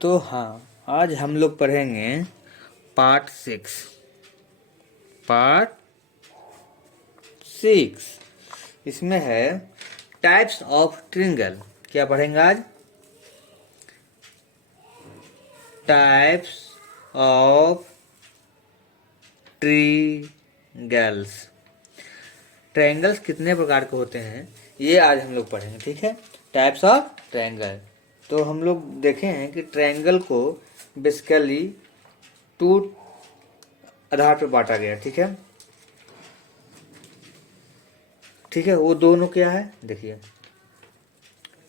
तो हाँ, आज हम लोग पढ़ेंगे पार्ट 6। पार्ट 6 इसमें है टाइप्स ऑफ ट्रिंगल। क्या पढ़ेंगे आज? Types of ट्रिंगल्स। ट्रायंगल्स कितने प्रकार के होते हैं ये आज हम लोग पढ़ेंगे, ठीक है। Types of triangle. तो हम लोग देखे हैं कि ट्रायंगल को बेसिकली टू आधार पर बांटा गया, ठीक है। ठीक है, वो दोनों क्या है देखिए।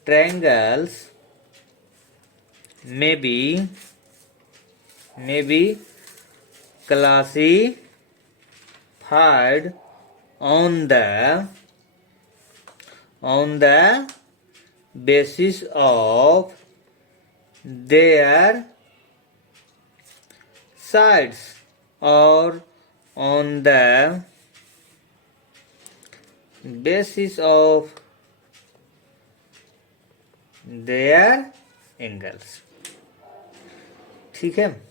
ट्रायंगल्स में B classified on the basis of their sides or on the basis of their angles, ठीक है।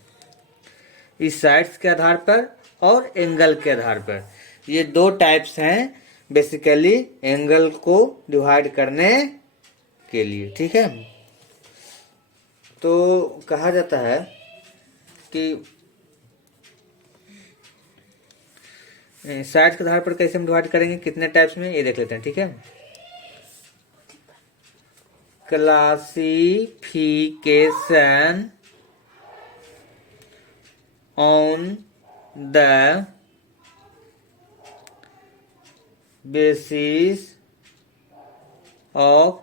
इस साइड्स के आधार पर और एंगल के आधार पर, ये दो टाइप्स हैं बेसिकली एंगल को डिवाइड करने के लिए, ठीक है। तो कहा जाता है कि साइड्स के आधार पर कैसे हम डिवाइड करेंगे, कितने टाइप्स में, ये देख लेते हैं, ठीक है। Classification on the basis of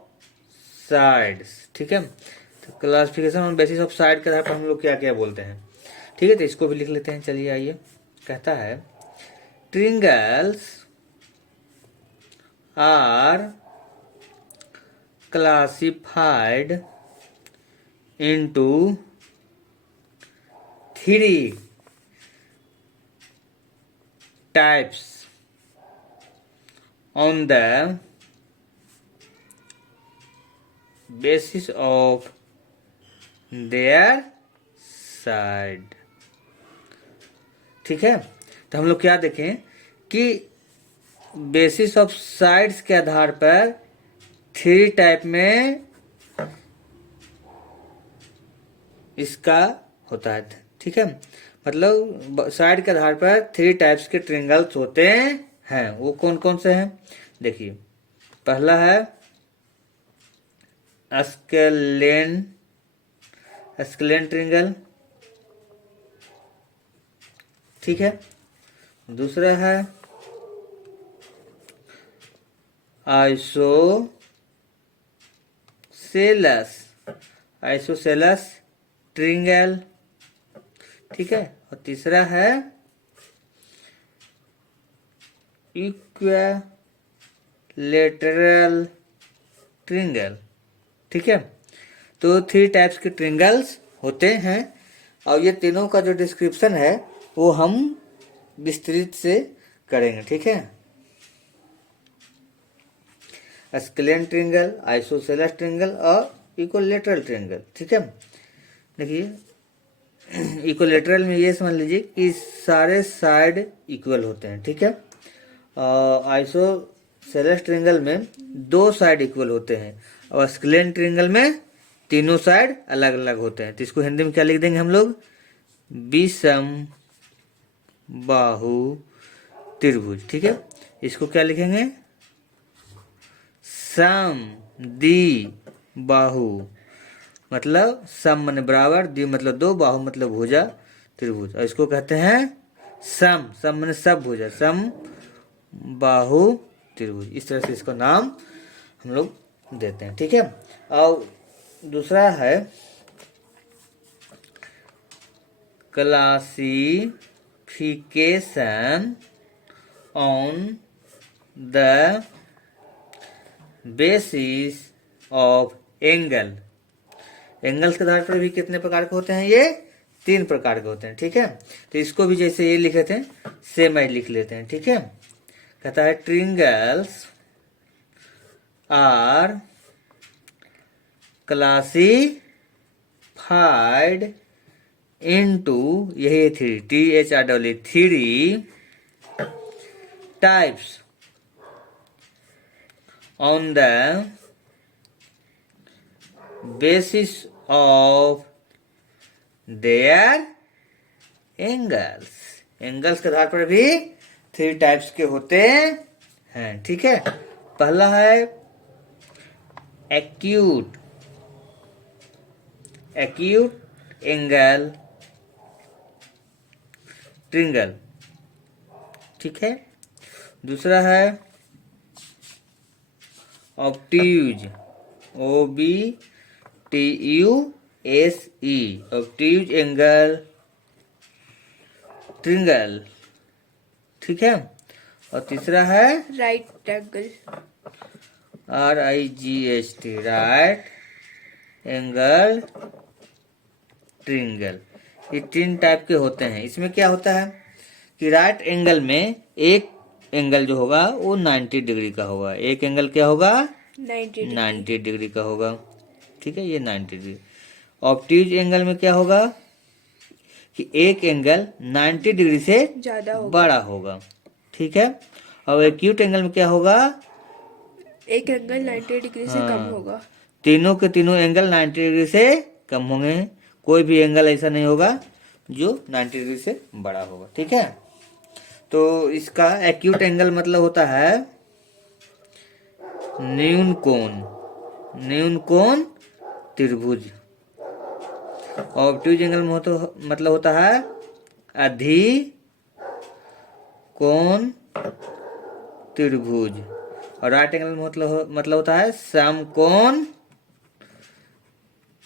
sides, ठीक है। तो classification on basis of side के आधार पर हम लोग क्या क्या बोलते हैं, ठीक है। तो इसको भी लिख लेते हैं, चलिए आइए। कहता है triangles are classified into 3 types on the basis of their side, ठीक है। तो हम लोग क्या देखें कि बेसिस ऑफ साइड्स के आधार पर 3 टाइप में इसका होता है, ठीक है। मतलब साइड के आधार पर 3 टाइप्स के ट्रिंगल्स होते हैं। वो कौन कौन से हैं देखिए। पहला है स्केलेन ट्रिंगल, ठीक है। दूसरा है आइसोसेलस ट्रिंगल, ठीक है। और तीसरा है इक्विलैटरल ट्रिंगल, ठीक है। तो 3 टाइप्स के ट्रिंगल्स होते हैं और ये तीनों का जो डिस्क्रिप्शन है वो हम विस्तृत से करेंगे, ठीक है। स्केलेन ट्रिंगल, आइसोसेलस ट्रिंगल और इक्विलैटरल ट्रिंगल, ठीक है। देखिए इक्विलैटरल में ये समझ लीजिए कि सारे साइड इक्वल होते हैं, ठीक है। आइसोसेलस ट्रिंगल में 2 साइड इक्वल होते हैं और स्केलेन ट्रिंगल में तीनों साइड अलग अलग होते हैं। तो इसको हिंदी में क्या लिख देंगे हम लोग, विषम बाहु त्रिभुज, ठीक है। इसको क्या लिखेंगे, समद्वि बाहु, मतलब सम माने बराबर, द्वि मतलब 2, बाहु मतलब भुजा, त्रिभुज। और इसको कहते हैं सम माने सब भुजा, सम बाहु त्रिभुज। इस तरह से इसका नाम हम लोग देते हैं, ठीक है। और दूसरा है classification on the basis of angle. Angles के आधार पर भी कितने प्रकार के होते हैं, ये 3 प्रकार के होते हैं, ठीक है। तो इसको भी जैसे ये लिखे थे सेम ही लिख लेते हैं, ठीक है। कहता है triangles are classified divide into, यही three, THREE, three types on the basis of their angles. Angles के आधार पर भी थ्री टाइप्स के होते हैं, ठीक है। पहला है एक्यूट एंगल ट्रिंगल, ठीक है। दूसरा है obtuse, OBTUSE, obtuse angle triangle, ठीक है। और तीसरा है right angle, RIGHT, right angle triangle. ये तीन टाइप के होते हैं। इसमें क्या होता है कि राइट एंगल में एक एंगल जो होगा वो 90 डिग्री का होगा, एक एंगल क्या होगा 90 डिग्री का होगा, ठीक है, ये 90 डिग्री। ऑब्ट्यूज एंगल में क्या होगा कि एक एंगल 90 डिग्री से ज्यादा होगा, बड़ा होगा, ठीक है। और एक्यूट एंगल में क्या होगा, एक एंगल 90 डिग्री से कम होगा। तीनों के तीनों एंगल 90 डिग्री से कम होंगे, कोई भी एंगल ऐसा नहीं होगा जो 90 डिग्री से बड़ा होगा, ठीक है। तो इसका एक्यूट एंगल मतलब होता है न्यून कोण त्रिभुज। ऑब्ट्यूज एंगल में मतलब होता है अधि कोण त्रिभुज। और राइट एंगल में मतलब होता है समकोण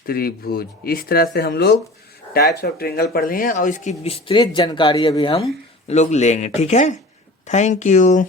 त्रिभुज। इस तरह से हम लोग टाइप्स ऑफ ट्रायंगल पढ़ लिए और इसकी विस्तृत जानकारी अभी हम लोग लेंगे, ठीक है। Thank you.